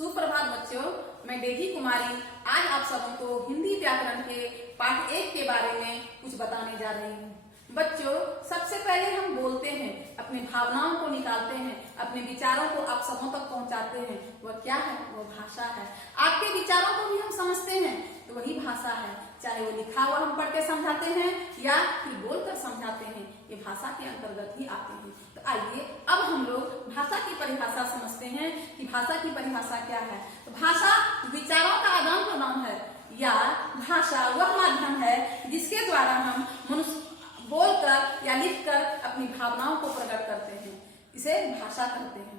सुप्रभात बच्चों, मैं डेजी कुमारी आज आप सबों को हिंदी व्याकरण के पाठ 1 के बारे में कुछ बताने जा रही हूँ। बच्चों, सबसे पहले हम बोलते हैं, अपनी भावनाओं को निकालते हैं, अपने विचारों को आप सबों तक पहुंचाते हैं। वह क्या है? वो भाषा है। आपके विचारों को भी हम समझते हैं तो वही भाषा है। चाहे वो लिखा हुआ हम पढ़ के समझाते हैं या फिर बोलकर समझाते हैं, ये भाषा के अंतर्गत ही आते हैं। तो आइए अब हम लोग भाषा की परिभाषा समझते हैं कि भाषा की परिभाषा क्या है। तो भाषा विचारों का आदान प्रदान है या भाषा वह माध्यम है जिसके द्वारा हम मनुष्य बोलकर या लिखकर अपनी भावनाओं को प्रकट करते हैं, इसे भाषा कहते हैं।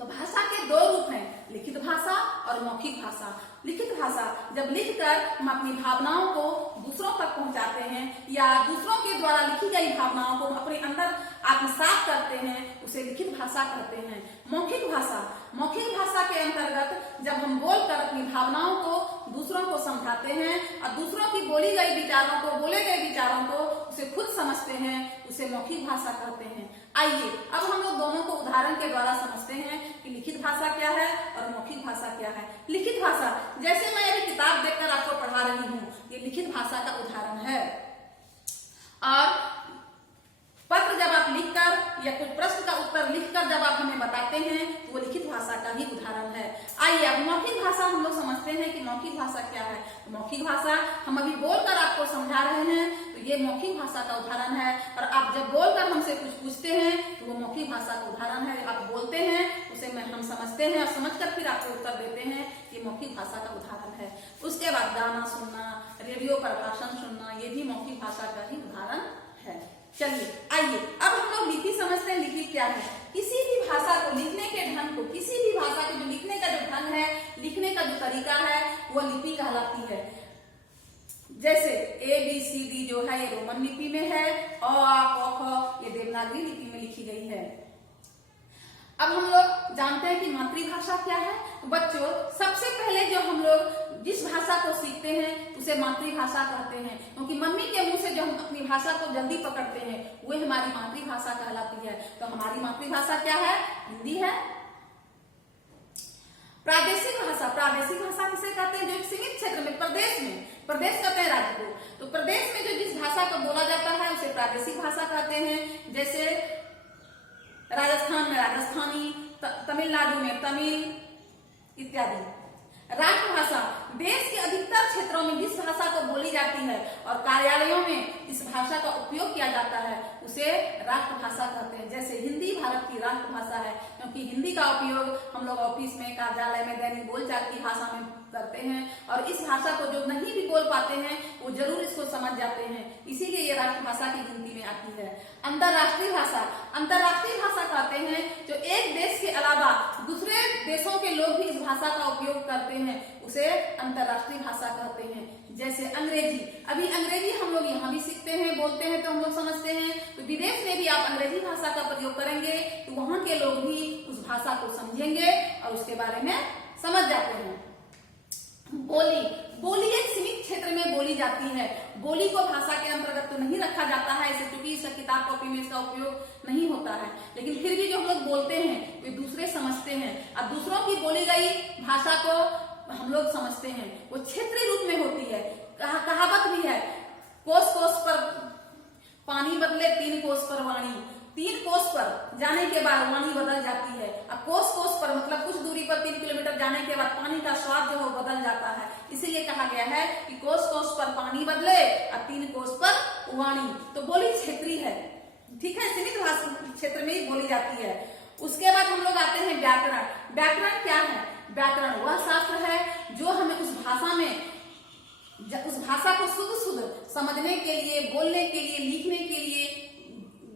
तो भाषा के 2 रूप हैं, लिखित भाषा और मौखिक भाषा। लिखित भाषा जब लिखकर हम अपनी भावनाओं को दूसरों तक पहुंचाते हैं या दूसरों के द्वारा लिखी गई भावनाओं को अपने अंदर आत्मसात करते हैं, उसे लिखित भाषा कहते हैं। मौखिक भाषा के अंतर्गत जब हम बोलकर अपनी भावनाओं को दूसरों को समझाते हैं और दूसरों की बोले गए विचारों को उसे खुद समझते हैं, उसे मौखिक भाषा कहते हैं। आइए अब हम लोग दोनों को उदाहरण के द्वारा समझते हैं कि लिखित भाषा क्या है और मौखिक भाषा क्या है। लिखित भाषा, जैसे मैं अभी किताब देखकर आपको पढ़ा रही हूँ, ये लिखित भाषा का उदाहरण है। और पत्र जब आप लिखकर या कुछ प्रश्न का उत्तर लिखकर जब आप हमें बताते हैं तो वो लिखित भाषा का ही उदाहरण है। आइए अब मौखिक भाषा हम लोग समझते हैं कि मौखिक भाषा क्या है। तो मौखिक भाषा हम अभी बोलकर आपको समझा रहे हैं तो ये मौखिक भाषा का उदाहरण है। और आप जब बोलकर हमसे कुछ पूछते हैं तो वो मौखिक भाषा का उदाहरण है। आप बोलते हैं उसे हम समझते हैं और समझकर फिर आपको उत्तर देते हैं, ये मौखिक भाषा का उदाहरण है। उसके बाद गाना सुनना, रेडियो पर भाषण सुनना, ये भी मौखिक भाषा का ही उदाहरण है। चलिए आइए अब हम लोग लिपि समझते हैं। लिपि क्या है? किसी भी भाषा को लिखने के ढंग को, किसी भी भाषा के जो लिखने का जो ढंग है, लिखने का जो तरीका है, वो लिपि कहलाती है। जैसे ABCD जो है ये रोमन लिपि में है, अ आ क ख ये देवनागरी लिपि में लिखी गई है। अब हम लोग जानते हैं कि मातृभाषा क्या है। तो बच्चों, सबसे पहले जो हम लोग जिस भाषा को सीखते हैं उसे मातृभाषा कहते हैं, क्योंकि मम्मी के मुंह से जो हम अपनी भाषा को जल्दी पकड़ते हैं वो हमारी मातृभाषा कहलाती है। तो हमारी मातृभाषा क्या है? हिंदी है। प्रादेशिक भाषा किसे कहते हैं? जो सीमित क्षेत्र में, प्रदेश कहते हैं राज्य को। तो प्रदेश में जो जिस भाषा को बोला जाता है उसे प्रादेशिक भाषा कहते हैं। जैसे राजस्थान में राजस्थानी, तमिलनाडु में तमिल इत्यादि। राष्ट्रभाषा, देश के अधिकतर क्षेत्रों में जिस भाषा को बोली जाती है और कार्यालयों में इस भाषा का उपयोग किया जाता है उसे राष्ट्रभाषा कहते हैं। जैसे हिंदी भारत की राष्ट्रभाषा है, क्योंकि हिंदी का उपयोग हम लोग ऑफिस में, कार्यालय में दैनिक बोलचाल की भाषा में करते हैं और इस भाषा को जो नहीं भी बोल पाते हैं वो जरूर इसको समझ जाते हैं, इसीलिए ये राष्ट्रभाषा की गिनती में आती है। अंतर्राष्ट्रीय भाषा कहते हैं जो एक देश के अलावा दूसरे देशों के लोग भी इस भाषा का उपयोग करते हैं, उसे अंतर्राष्ट्रीय भाषा कहते हैं। जैसे अंग्रेजी, अभी अंग्रेजी हम लोग यहाँ भी सीखते हैं, बोलते हैं तो हम लोग समझते हैं, तो विदेश में भी आप अंग्रेजी भाषा का प्रयोग करेंगे तो वहां के लोग भी उस भाषा को समझेंगे और उसके बारे में समझ जाते हैं। बोली एक सीमित क्षेत्र में बोली जाती है। बोली को भाषा के अंतर्गत तो नहीं रखा जाता है इसे, क्योंकि इस किताब कॉपी में इसका उपयोग नहीं होता है, लेकिन फिर भी जो हम लोग बोलते हैं वे दूसरे समझते हैं। अब दूसरों की बोली गई भाषा को हम लोग समझते हैं, वो क्षेत्रीय रूप में होती है। कहावत भी है, कोस कोस पर पानी बदले 3 कोस पर वाणी। 3 कोस पर जाने के बाद वाणी बदल जाती है। अब कोस पर मतलब कुछ दूरी पर 3 किलोमीटर जाने के बाद पानी का स्वाद जो है बदल जाता है, इसीलिए कहा गया है कि कोस पर पानी बदले और 3 कोस पर वाणी। तो बोली क्षेत्रीय है, ठीक है, सीमित भाषा क्षेत्र में ही बोली जाती है। उसके बाद हम लोग आते हैं व्याकरण। व्याकरण क्या है? व्याकरण वह शास्त्र है जो हमें उस भाषा को शुद्ध समझने के लिए, बोलने के लिए, लिखने के लिए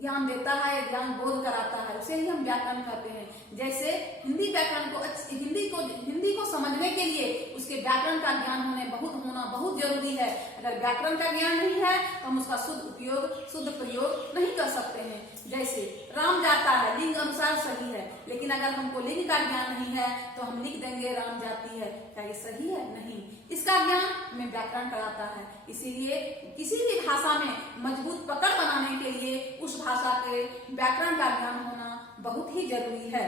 ज्ञान देता है, ज्ञान बोध कराता है, उसे ही हम व्याकरण कहते हैं। जैसे हिंदी व्याकरण को हिंदी को समझने के लिए उसके व्याकरण का ज्ञान होना बहुत जरूरी है। अगर व्याकरण का ज्ञान नहीं है तो हम उसका शुद्ध प्रयोग नहीं कर सकते हैं। जैसे राम जाता है, लिंग अनुसार सही है, लेकिन अगर हमको लिंग का ज्ञान नहीं है तो हम लिख देंगे राम जाती है, क्या ये सही है? नहीं, इसका ज्ञान हमें व्याकरण कराता है। इसीलिए किसी भी भाषा में मजबूत पकड़ बनाने के लिए उस भाषा के व्याकरण का ज्ञान होना बहुत ही जरूरी है।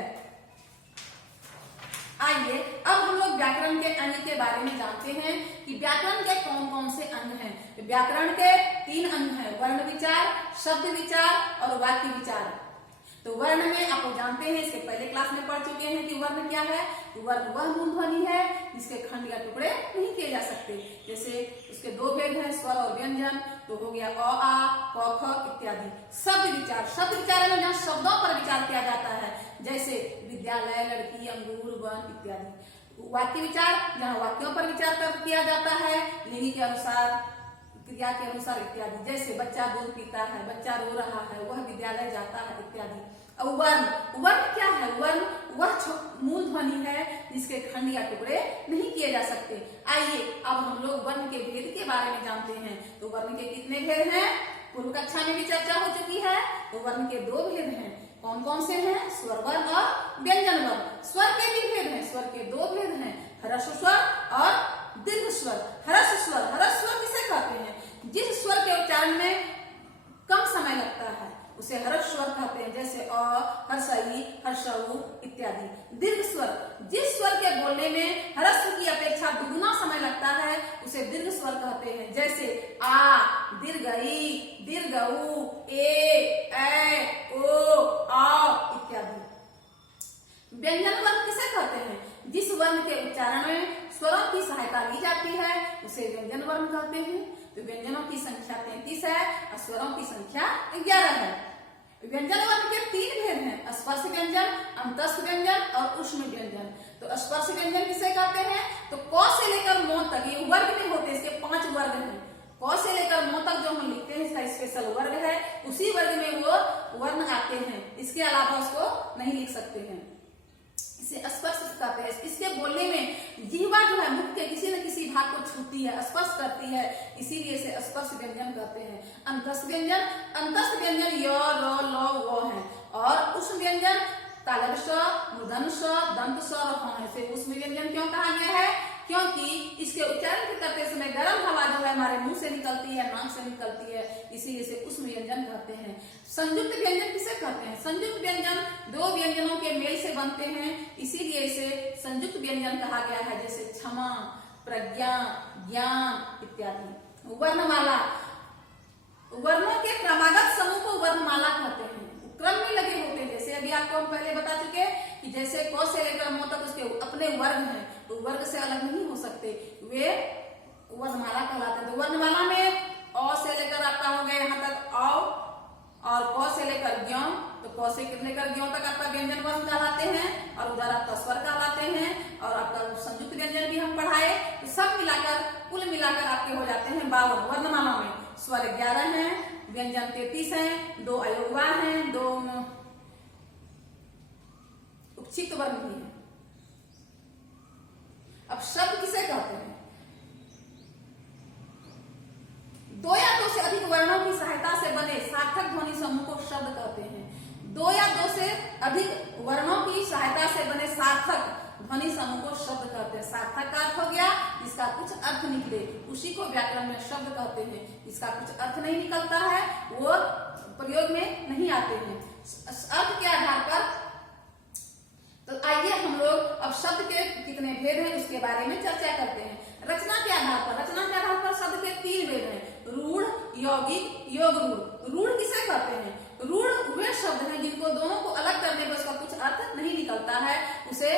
आइए प्रणाली के बारे में जानते हैं कि व्याकरण के कौन कौन से अंग हैं। तो व्याकरण के 3 अंग हैं, वर्ण विचार, शब्द विचार और वाक्य विचार। तो वर्ण में आप लोग जानते हैं, इसके पहले क्लास में पढ़ चुके हैं कि वर्ण क्या है। तो वर्ण वह मूल ध्वनि है जिसके खंड या टुकड़े नहीं किए जा सकते। जैसे उसके 2 भेद हैं, स्वर और व्यंजन। तो हो गया अ आ, क ख इत्यादि। शब्द विचार, शब्द विचार में जहाँ शब्दों पर विचार किया जाता है, जैसे विद्यालय, लड़की, अंगूर, वन इत्यादि। वाक्य विचार, जहाँ वाक्यों पर विचार किया जाता है, लिंग के अनुसार, क्रिया के अनुसार इत्यादि। जैसे बच्चा दूध पीता है, बच्चा रो रहा है, वह विद्यालय जाता है इत्यादि। और वर्ण, वर्ण क्या है? वर्ण वह मूल ध्वनि है जिसके खंड या टुकड़े नहीं किए जा सकते। आइए अब हम लोग वर्ण के भेद के बारे में जानते हैं। तो वर्ण के कितने भेद हैं? पूर्व कक्षा में भी चर्चा हो चुकी है। तो वर्ण के 2 भेद हैं। कौन कौन से हैं? स्वर वर्ण और व्यंजन वर्ण। स्वर के भी भेद हैं, स्वर के 2 भेद हैं, ह्रस्व स्वर और दीर्घ स्वर। ह्रस्व स्वर, ह्रस्व स्वर किसे कहते हैं? जिस स्वर के उच्चारण में कम समय लगता है उसे ह्रस्व स्वर कहते हैं, जैसे अ, हर्षई, हर्षऊ इत्यादि। दीर्घ स्वर, जिस स्वर के बोलने में ह्रस्व की अपेक्षा दुगुना समय लगता है उसे दीर्घ स्वर कहते हैं, जैसे आ, दीर्घई, दीर्घऊ, ए, ओ, आ इत्यादि। व्यंजन वर्ण किसे कहते हैं? जिस वर्ण के उच्चारण में स्वरों की सहायता ली जाती है उसे व्यंजन वर्ण कहते हैं। तो व्यंजनों की संख्या 33 है और स्वरों की संख्या 11 है। व्यंजन वर्ण के 3 भेद हैं, स्पर्श व्यंजन, अंतस्थ व्यंजन और उष्म व्यंजन। तो स्पर्श व्यंजन किसे कहते हैं? तो क से लेकर म तक, ये वर्ग में होते हैं, इसके 5 वर्ग हैं। क से लेकर म तक जो हम लिखते हैं इसका स्पेशल वर्ग है, उसी वर्ग में वो वर्ण आते हैं। इसके अलावा उसको नहीं लिख सकते हैं, इसे स्पर्श कहते हैं। इसके बोलने में जीवा जो है मुख के किसी न किसी भाग को छूती है, स्पर्श करती है, इसीलिए इसे स्पर्श व्यंजन कहते हैं। अंतस्थ व्यंजन, अंतस्थ व्यंजन य, र, ल, व है। और उष्म व्यंजन तालव्य स, मूर्धन्य स, दंत स और ह। इसे उष्म व्यंजन क्यों कहा गया है? क्योंकि इसके उच्चारण करते समय गर्म हवा जो है हमारे मुंह से निकलती है, नाक से निकलती है, इसीलिए इसे उष्म व्यंजन कहते हैं। संयुक्त व्यंजन किसे कहते हैं? संयुक्त व्यंजन 2 व्यंजनों के मेल से बनते हैं, इसीलिए इसे संयुक्त व्यंजन कहा गया है, जैसे क्षमा, प्रज्ञा, ज्ञान इत्यादि। वर्णमाला, वर्णों के क्रमागत समूह को वर्णमाला कहते हैं। क्रम में लगे होते हैं, जैसे अभी आपको हम पहले बता चुके कि जैसे क से लेकर म तक उसके अपने वर्ग हैं, तो वर्ग से अलग नहीं हो सकते, वे वर्णमाला कहलाते हैं। तो वर्णमाला में अ से लेकर आपका हो गया यहाँ तक औ, और क से लेकर ज्ञ, तो क से लेकर ज्ञ तक आपका व्यंजन वर्ण कहलाते हैं, और उधर आपका स्वर कहलाते हैं। और आपका संयुक्त व्यंजन भी हम पढ़ाए, तो सब मिलाकर कुल मिलाकर आपके हो जाते हैं 52। वर्णमाला में स्वर 11 हैं, व्यंजन 33 हैं, 2 अयोगवाह हैं, 2 उपक्षिप्त वर्ण भी हैं। अब शब्द किसे कहते हैं? 2 या 2 से अधिक वर्णों की सहायता से बने सार्थक ध्वनि समूह को शब्द कहते हैं। 2 या 2 से अधिक वर्णों की सहायता से बने सार्थक ध्वनि समूह को शब्द कहते हैं। सार्थक का अर्थ हो गया जिसका कुछ अर्थ निकले, उसी को व्याकरण में शब्द कहते हैं। जिसका कुछ अर्थ नहीं निकलता है वो प्रयोग में नहीं आते हैं। अर्थ के आधार पर तो आइए हम लोग अब शब्द के कितने भेद हैं उसके बारे में चर्चा करते हैं। रचना के आधार पर, रचना के आधार पर शब्द के 3 भेद हैं, रूढ़, यौगिक, योग रूढ़। रूढ़ किसे कहते हैं? रूढ़ वे शब्द हैं जिनको दोनों को अलग करने पर उसका कुछ अर्थ नहीं निकलता है, उसे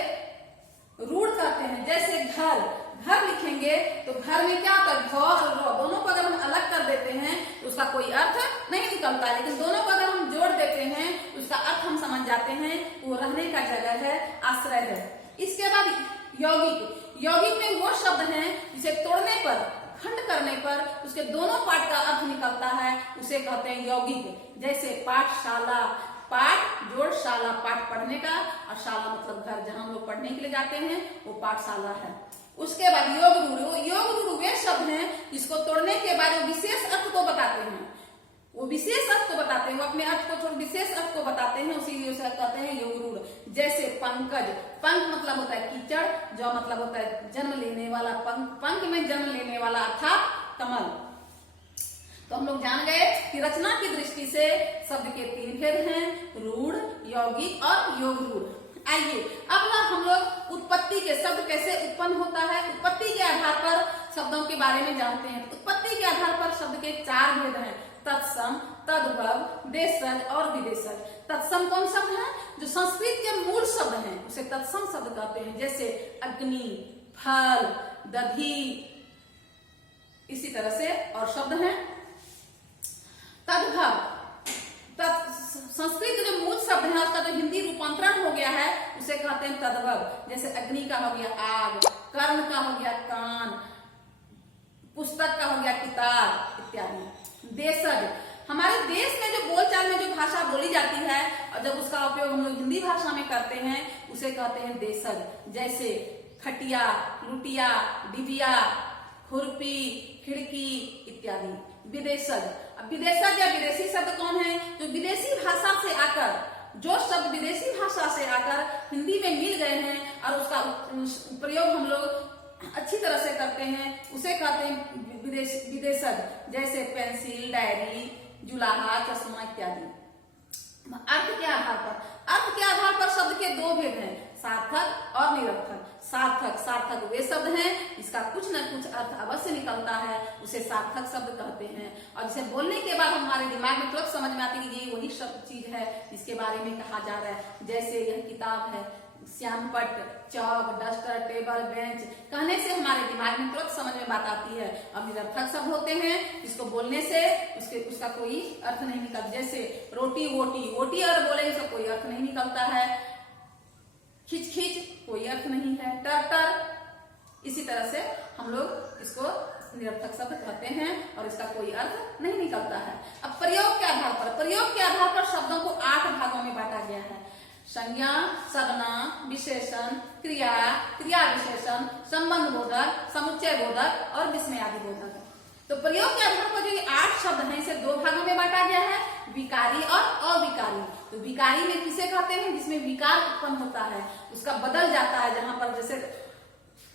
रूढ़ कहते हैं। जैसे घर, घर लिखेंगे तो घर में क्या होता है? घ और र, दोनों को अगर हम अलग कर देते हैं तो उसका कोई अर्थ नहीं निकलता है, लेकिन दोनों को अगर हम जोड़ देते हैं तो उसका अर्थ हम समझ जाते हैं, वो रहने का जगह है, आश्रय है। इसके बाद यौगिक, यौगिक में वो शब्द हैं जिसे तोड़ने पर, खंड करने पर उसके दोनों पाठ का अर्थ निकलता है, उसे कहते हैं यौगिक। जैसे पाठशाला, पाठ जोड़ शाला, पाठ पढ़ने का, और शाला मतलब घर, जहां हम लोग पढ़ने के लिए जाते हैं वो पाठशाला है। उसके बाद योग रूढ़, योग रूढ़ वे शब्द हैं जिसको तोड़ने के बाद वो विशेष अर्थ को बताते हैं, वो विशेष अर्थ को बताते हैं, वो अपने अर्थ को छोड़ विशेष अर्थ को बताते हैं, उसीलिए उसे कहते हैं योग रूढ़। जैसे पंकज, पंख मतलब होता है कीचड़, जो मतलब होता है जन्म लेने वाला, पंख, पंख में जन्म लेने वाला अर्थात कमल। तो हम लोग जान गए कि रचना की दृष्टि से शब्द के 3 भेद हैं, रूढ़, यौगिक और योग रूढ़। आइए अब हम लोग उत्पत्ति उत्पत्ति के शब्द कैसे उत्पन्न होता है, उत्पत्ति के आधार पर शब्दों के बारे में जानते हैं। उत्पत्ति के आधार पर शब्द के 4 भेद हैं, तत्सम, तद्भव, देशज और विदेशज। तत्सम कौन शब्द है? जो संस्कृत के मूल शब्द हैं उसे तत्सम शब्द कहते हैं, जैसे अग्नि, फल, दधि, इसी तरह से और शब्द हैं। तद्भव, संस्कृत जो मूल शब्द है उसका जो हिंदी रूपांतरण हो गया है उसे कहते हैं तद्भव, जैसे अग्नि का हो गया आग, कर्ण का हो गया कान, पुस्तक का हो गया किताब इत्यादि। देशज, हमारे देश में जो बोलचाल में जो भाषा बोली जाती है और जब उसका उपयोग हम लोग हिंदी भाषा में करते हैं उसे कहते हैं देशज, जैसे खटिया, लुटिया, डिबिया, खुरपी, खिड़की इत्यादि। विदेशज, अब विदेशज या विदेशी शब्द कौन है? जो विदेशी भाषा से आकर, जो शब्द विदेशी भाषा से आकर हिंदी में मिल गए हैं और उसका प्रयोग हम लोग अच्छी तरह से करते हैं उसे कहते हैं विदेशज, जैसे पेंसिल, डायरी, जुलाहा, चश्मा इत्यादि। अर्थ के आधार पर, अर्थ के आधार पर शब्द के 2 भेद हैं, सार्थक और निरर्थक। सार्थक वे शब्द हैं इसका कुछ न कुछ अर्थ अवश्य निकलता है, उसे सार्थक शब्द कहते हैं। और जिसे बोलने के बाद हमारे दिमाग में तुरंत समझ में आती है कि ये वही शब्द चीज है जिसके बारे में कहा जा रहा है। जैसे यह किताब है, श्यामपट, चौक, डस्टर, टेबल, बेंच, कहने से हमारे दिमाग में तुरंत समझ में बात आती है। अब निरर्थक शब्द होते हैं जिसको बोलने से उसका कोई अर्थ नहीं निकलता, जैसे रोटी वोटी, वोटी अगर बोले तो कोई अर्थ नहीं निकलता है। खिच खिच, कोई अर्थ नहीं है। टर टर, इसी तरह से हम लोग इसको निरर्थक शब्द कहते हैं और इसका कोई अर्थ नहीं निकलता है। अब प्रयोग के आधार पर शब्दों को 8 भागों में बांटा गया है, संज्ञा, सर्वनाम, विशेषण, क्रिया, क्रिया विशेषण, संबंध बोधक, समुच्चय बोधक और विस्मयादि बोधक। तो प्रयोग के आधार पर जो ये 8 शब्द हैं इसे 2 भागों में बांटा गया है, विकारी और अविकारी। तो विकारी में किसे कहते हैं? जिसमें विकार उत्पन्न होता है, उसका बदल जाता है, जहां पर जैसे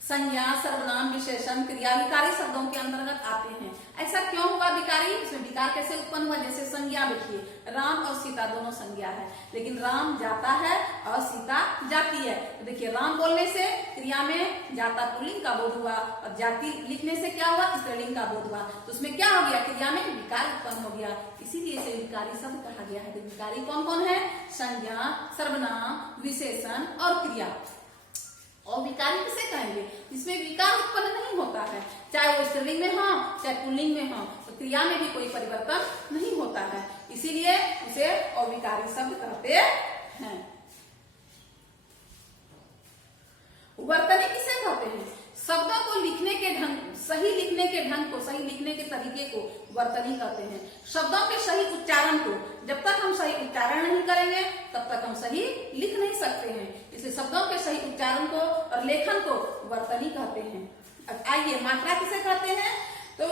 संज्ञा, सर्वनाम, विशेषण, क्रिया विकारी शब्दों के अंतर्गत आते हैं। ऐसा क्यों हुआ विकारी? इसमें विकार कैसे उत्पन्न हुआ? जैसे संज्ञा देखिए, राम और सीता दोनों संज्ञा है, लेकिन राम जाता है और सीता जाती है। तो देखिए राम बोलने से क्रिया में जाता पुल्लिंग का बोध हुआ और जाति लिखने से क्या हुआ? स्त्रीलिंग का बोध हुआ। तो उसमें क्या हो गया? क्रिया में विकार उत्पन्न हो गया, इसीलिए इसे विकारी शब्द कहा गया है। तो विकारी कौन कौन है? संज्ञा, सर्वनाम, विशेषण और क्रिया। और विकारी किसे कहेंगे? जिसमें विकार उत्पन्न नहीं होता है, चाहे वो स्त्रीलिंग में हो चाहे पुल्लिंग में हो, तो क्रिया में भी कोई परिवर्तन नहीं होता है, इसीलिए उसे अविकारी शब्द कहते हैं। वर्तनी किसे कहते हैं? शब्दों को लिखने के ढंग, सही लिखने के ढंग को, सही लिखने के तरीके को वर्तनी कहते हैं। शब्दों के सही उच्चारण को, जब तक हम सही उच्चारण नहीं करेंगे तब तक हम सही लिख नहीं सकते हैं, इसलिए शब्दों के सही उच्चारण को और लेखन को वर्तनी कहते हैं। अब आइए मात्रा किसे कहते हैं? तो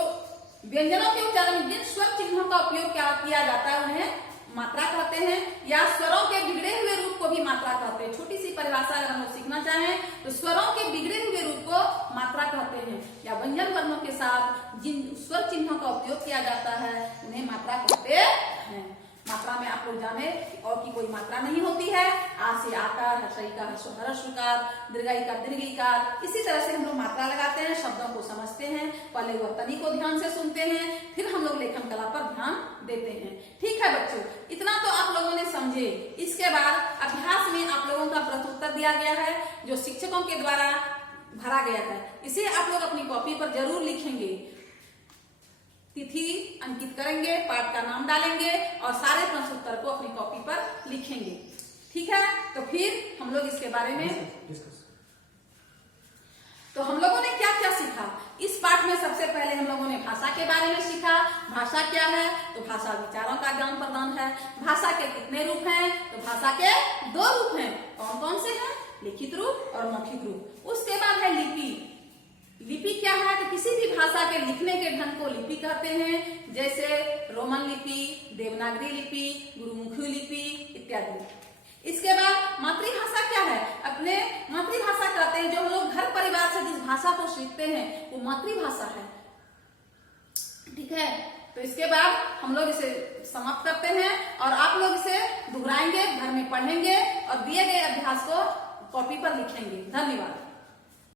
व्यंजनों के उच्चारण में जिन स्वर चिन्हों का उपयोग किया जाता है उन्हें मात्रा कहते हैं, या स्वरों के बिगड़े हुए रूप को भी मात्रा कहते हैं। छोटी सी परिभाषा अगर हम लोग सीखना चाहें तो स्वरों के बिगड़े हुए रूप को मात्रा कहते हैं, या व्यंजन वर्णों के साथ जिन स्वर चिन्हों का उपयोग किया जाता है उन्हें मात्रा कहते हैं। मात्रा में आप लोग जाने और की कोई मात्रा नहीं होती है, आ से आकार, हर्षई का हर्षकार, दीर्घई का दीर्घिकार, इसी तरह से हम लोग मात्रा लगाते हैं, शब्दों को समझते हैं, पहले वर्तनी को ध्यान से सुनते हैं, फिर हम लोग लेखन कला पर ध्यान देते हैं। ठीक है बच्चों, इतना तो आप लोगों ने समझे। इसके बाद अभ्यास में आप लोगों का प्रश्नोत्तर दिया गया है जो शिक्षकों के द्वारा भरा गया है, इसे आप लोग अपनी कॉपी पर जरूर लिखेंगे, तिथि अंकित करेंगे, पाठ का नाम डालेंगे और सारे प्रश्न उत्तर को अपनी कॉपी पर लिखेंगे। ठीक है, तो फिर हम लोग इसके बारे में तो हम लोगों ने क्या क्या सीखा इस पाठ में? सबसे पहले हम लोगों ने भाषा के बारे में सीखा। भाषा क्या है? तो भाषा विचारों का ज्ञान प्रदान है। भाषा के कितने रूप हैं? तो भाषा के 2 रूप हैं। कौन कौन से हैं? लिखित रूप और मौखिक रूप। उसके बाद है लिपि। लिपि क्या है? तो किसी भी भाषा के लिखने के ढंग को लिपि कहते हैं, जैसे रोमन लिपि, देवनागरी लिपि, गुरुमुखी लिपि इत्यादि। इसके बाद मातृभाषा क्या है? अपने मातृभाषा कहते हैं, जो हम लोग घर परिवार से जिस भाषा को सीखते हैं वो मातृभाषा है। ठीक है, तो इसके बाद हम लोग इसे समाप्त करते हैं और आप लोग इसे दोहराएंगे, घर में पढ़ेंगे और दिए गए अभ्यास को कॉपी पर लिखेंगे। धन्यवाद।